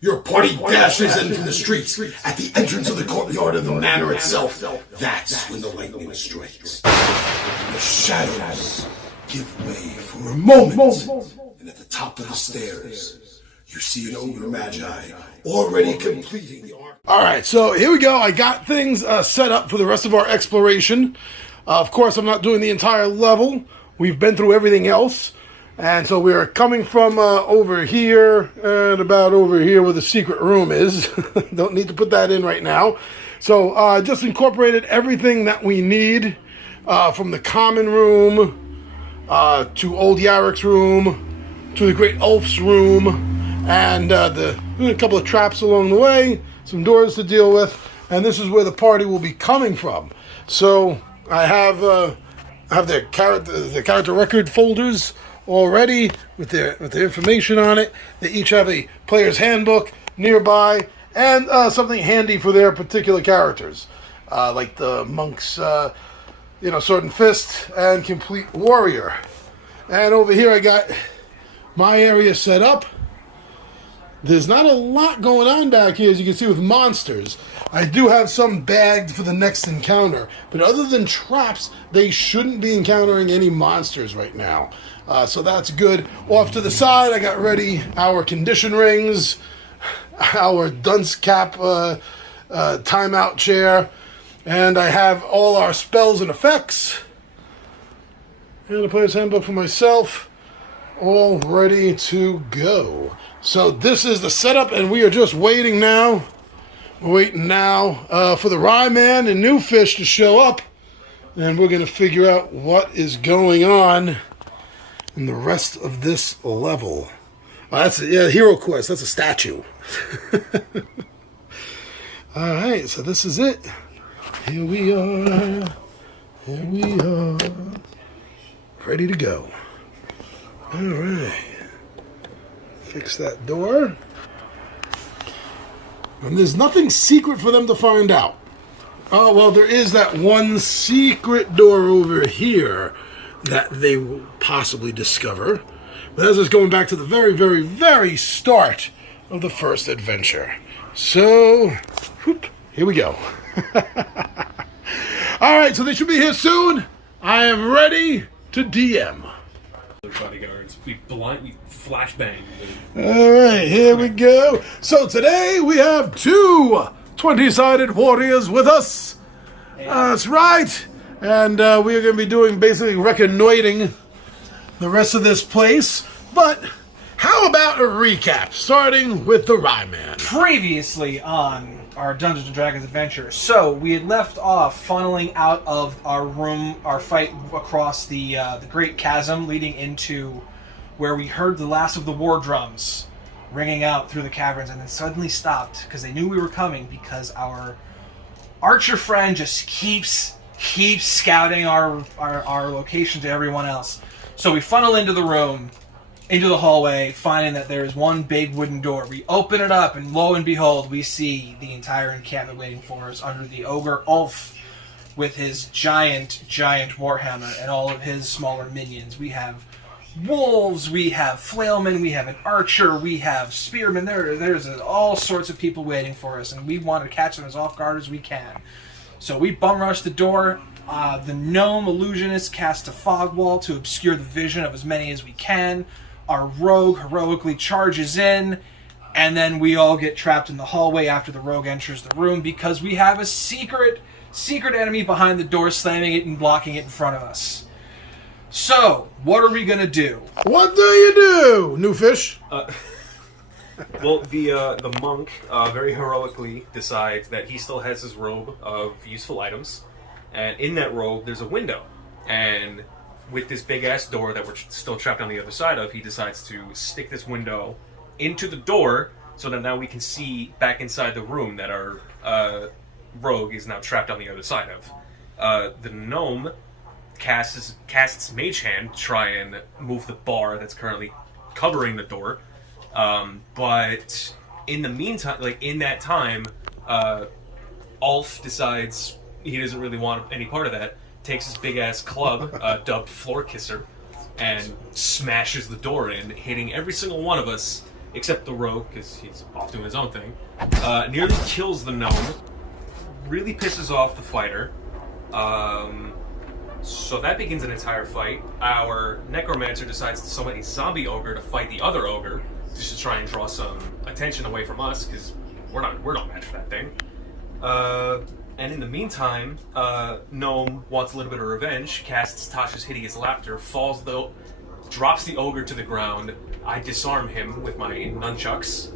Your party dashes in from the streets at the entrance of the courtyard of the manor itself. That's when the lightning strikes. The shadows give way for a moment. And at the top of the stairs, you see an ogre magi already completing the arc. Alright, so here we go. I got things set up for the rest of our exploration. Of course, I'm not doing the entire level. We've been through everything else. And so we are coming from over here and about over here where the secret room is. Don't need to put that in right now. So just incorporated everything that we need from the common room to Old Yarrick's room to the Great Ulf's room and a couple of traps along the way, some doors to deal with, and this is where the party will be coming from. So I have the character record folders already with the information on it. They each have a player's handbook nearby and something handy for their particular characters, like the monk's, sword and fist and complete warrior. And over here I got my area set up. There's not a lot going on back here, as you can see, with monsters. I do have some bagged for the next encounter, but other than traps, they shouldn't be encountering any monsters right now. So that's good. Off to the side, I got ready our condition rings, our dunce cap timeout chair, and I have all our spells and effects, and a player's handbook for myself, all ready to go. So this is the setup, and we are just waiting now. We're waiting now for the Rye Man and New Fish to show up, and we're going to figure out what is going on in the rest of this level. Hero Quest. That's a statue. All right, so this is it. Here we are. Here we are. Ready to go. All right. Fix that door. And there's nothing secret for them to find out. Oh, well, there is that one secret door over here that they will possibly discover. But that's just going back to the very, very, very start of the first adventure. So, here we go. All right, so they should be here soon. I am ready to DM. Bodyguards. We flashbang. All right, here we go. So today we have two 20-sided warriors with us. That's right. And we are going to be doing basically reconnoitering the rest of this place. But how about a recap, starting with the Rye Man? Previously on our Dungeons & Dragons adventure, so we had left off funneling out of our room, our fight across the Great Chasm, leading into where we heard the last of the war drums ringing out through the caverns, and then suddenly stopped because they knew we were coming, because our archer friend just keeps scouting our location to everyone else. So we funnel into the room, into the hallway, finding that there is one big wooden door. We open it up, and lo and behold, we see the entire encampment waiting for us under the ogre Ulf with his giant warhammer and all of his smaller minions. We have wolves, we have flailmen, we have an archer, we have spearmen. There's all sorts of people waiting for us, and we want to catch them as off guard as we can. So we bum rush the door. The gnome illusionist casts a fog wall to obscure the vision of as many as we can. Our rogue heroically charges in, and then we all get trapped in the hallway after the rogue enters the room because we have a secret enemy behind the door, slamming it and blocking it in front of us. So, what are we gonna do? What do you do, New Fish? Well, the monk very heroically decides that he still has his robe of useful items, and in that robe there's a window, and with this big-ass door that we're still trapped on the other side of, he decides to stick this window into the door so that now we can see back inside the room that our rogue is now trapped on the other side of. The gnome casts Mage Hand to try and move the bar that's currently covering the door. But in the meantime, in that time, Ulf decides he doesn't really want any part of that, takes his big-ass club, dubbed Floor Kisser, and smashes the door in, hitting every single one of us except the rogue, because he's off doing his own thing. Nearly kills the gnome. Really pisses off the fighter. So that begins an entire fight. Our necromancer decides to summon a zombie ogre to fight the other ogre, just to try and draw some attention away from us, because we're not matched for that thing. And in the meantime, Gnome wants a little bit of revenge, casts Tasha's Hideous Laughter, drops the ogre to the ground. I disarm him with my nunchucks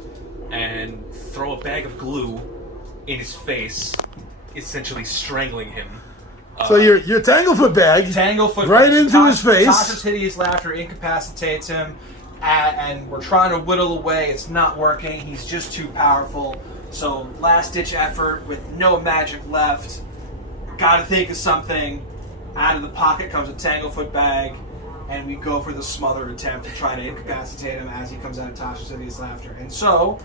and throw a bag of glue in his face, essentially strangling him. So your Tanglefoot bag Tanglefoot right into his face. Tasha's Hideous Laughter incapacitates him, and we're trying to whittle away. It's not working. He's just too powerful. So last-ditch effort with no magic left. Got to think of something. Out of the pocket comes a Tanglefoot bag, and we go for the smother attempt to try to incapacitate him as he comes out of Tasha's Hideous Laughter. And so,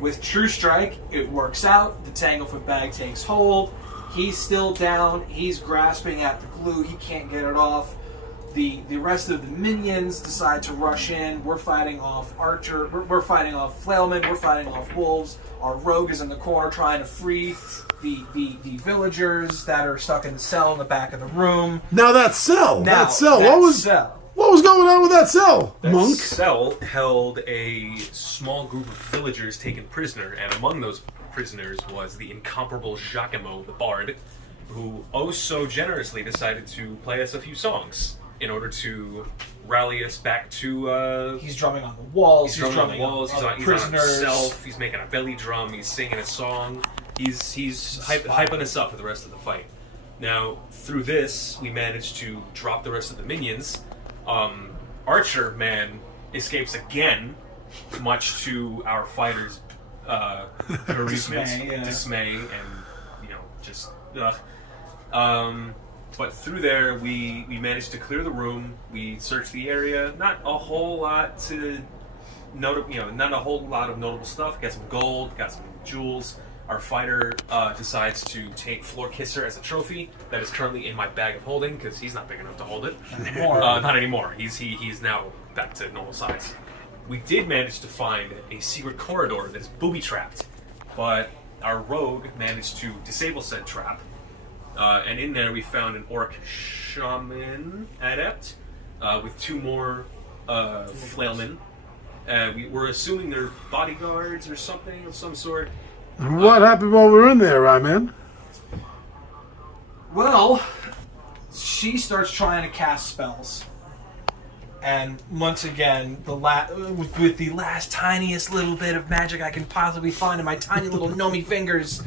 with True Strike, it works out. The Tanglefoot bag takes hold. He's still down. He's grasping at the glue. He can't get it off. The rest of the minions decide to rush in. We're fighting off Archer. We're fighting off Flailman. We're fighting off wolves. Our rogue is in the corner trying to free the villagers that are stuck in the cell in the back of the room. Now that cell. What was going on with that cell, That Monk? cell held a small group of villagers taken prisoner, and among those prisoners was the incomparable Jacquemo, the bard, who oh so generously decided to play us a few songs in order to rally us back to... He's drumming on the walls. He's drumming on the walls. He's on prisoners. himself. He's making a belly drum. He's singing a song. He's hyping us up for the rest of the fight. Now, through this, we managed to drop the rest of the minions. Archer, man, escapes again, much to our fighters' bereavement, dismay, and just but through there we managed to clear the room. We searched the area. Not a whole lot to note, not a whole lot of notable stuff. Got some gold, got some jewels. Our fighter decides to take Floor Kisser as a trophy that is currently in my bag of holding because he's not big enough to hold it. Not anymore. He's now back to normal size. We did manage to find a secret corridor that is booby-trapped, but our rogue managed to disable said trap, and in there we found an orc shaman adept with two more flailmen. We're assuming they're bodyguards or something of some sort. What happened while we were in there, Ryman? Well, she starts trying to cast spells. And once again, with the last tiniest little bit of magic I can possibly find in my tiny little gnomey fingers,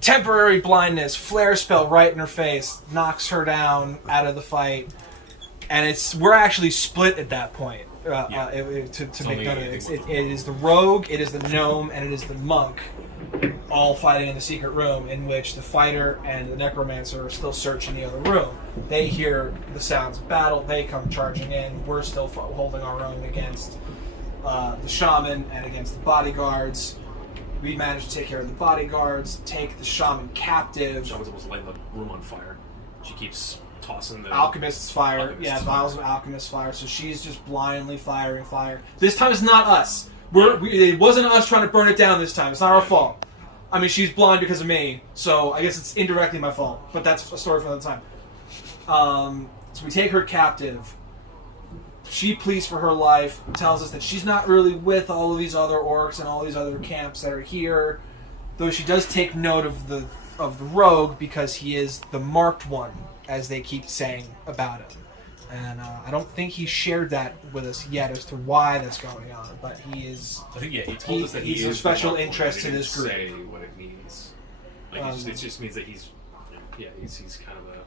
temporary blindness, flare spell right in her face, knocks her down out of the fight, and we're actually split at that point. To make note of it is the rogue, it is the gnome, and it is the monk, all fighting in the secret room in which the fighter and the necromancer are still searching the other room. They hear the sounds of battle, they come charging in, we're still holding our own against the shaman and against the bodyguards. We manage to take care of the bodyguards, take the shaman captive. Shaman's almost lighting the room on fire. She keeps tossing the... Alchemist's fire. Vials of Alchemist's fire. So she's just blindly firing fire. This time it's not us. It wasn't us trying to burn it down this time. It's not our fault. I mean, she's blind because of me, so I guess it's indirectly my fault. But that's a story for another time. So we take her captive. She pleads for her life, tells us that she's not really with all of these other orcs and all these other camps that are here, though she does take note of the rogue because he is the marked one, as they keep saying about him. And I don't think he shared that with us yet as to why that's going on, but he is... I think, he told us that he's of special interest to to this group. Say what it means. Like, it just means that he's kind of a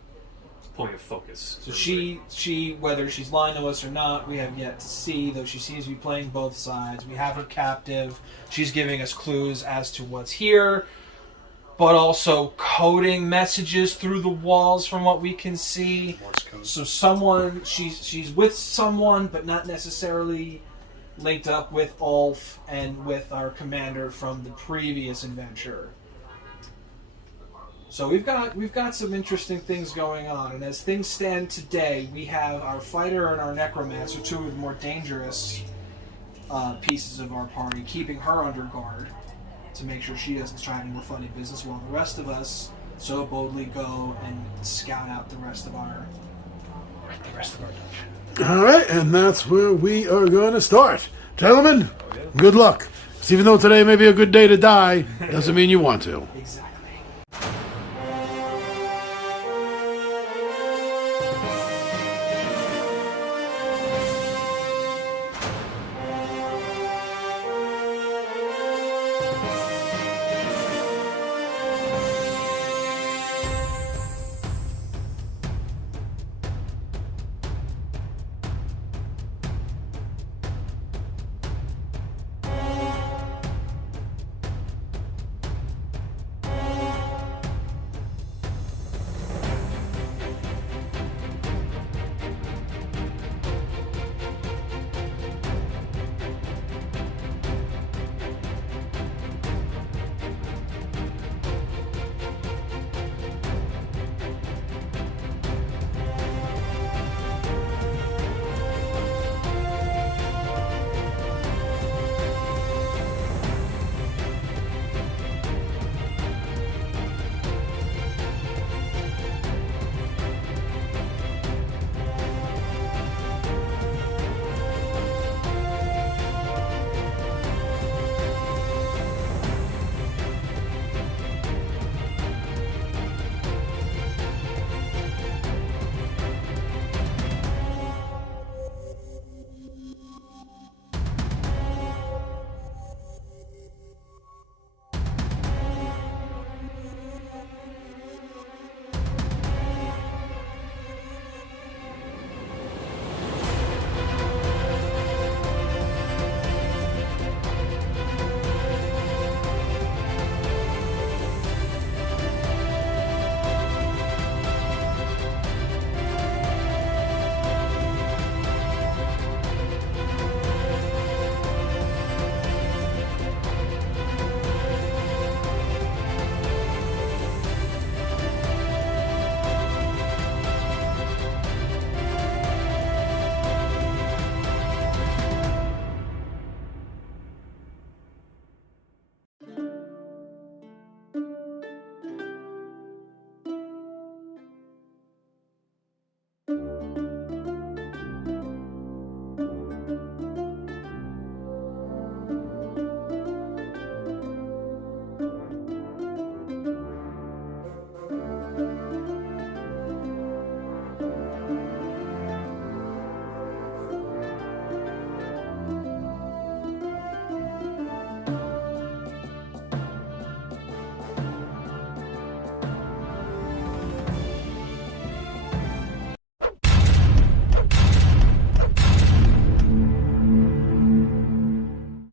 point of focus. So she, whether she's lying to us or not, we have yet to see, though she seems to be playing both sides. We have her captive. She's giving us clues as to what's here, but also coding messages through the walls from what we can see. Morse code. So she's with someone, but not necessarily linked up with Ulf and with our commander from the previous adventure. So we've got some interesting things going on, and as things stand today, we have our fighter and our necromancer, two of the more dangerous pieces of our party, keeping her under guard to make sure she doesn't try any more funny business, while the rest of us so boldly go and scout out the rest of our dungeon. All right, and that's where we are going to start. Gentlemen, good luck. 'Cause even though today may be a good day to die, doesn't mean you want to. Exactly.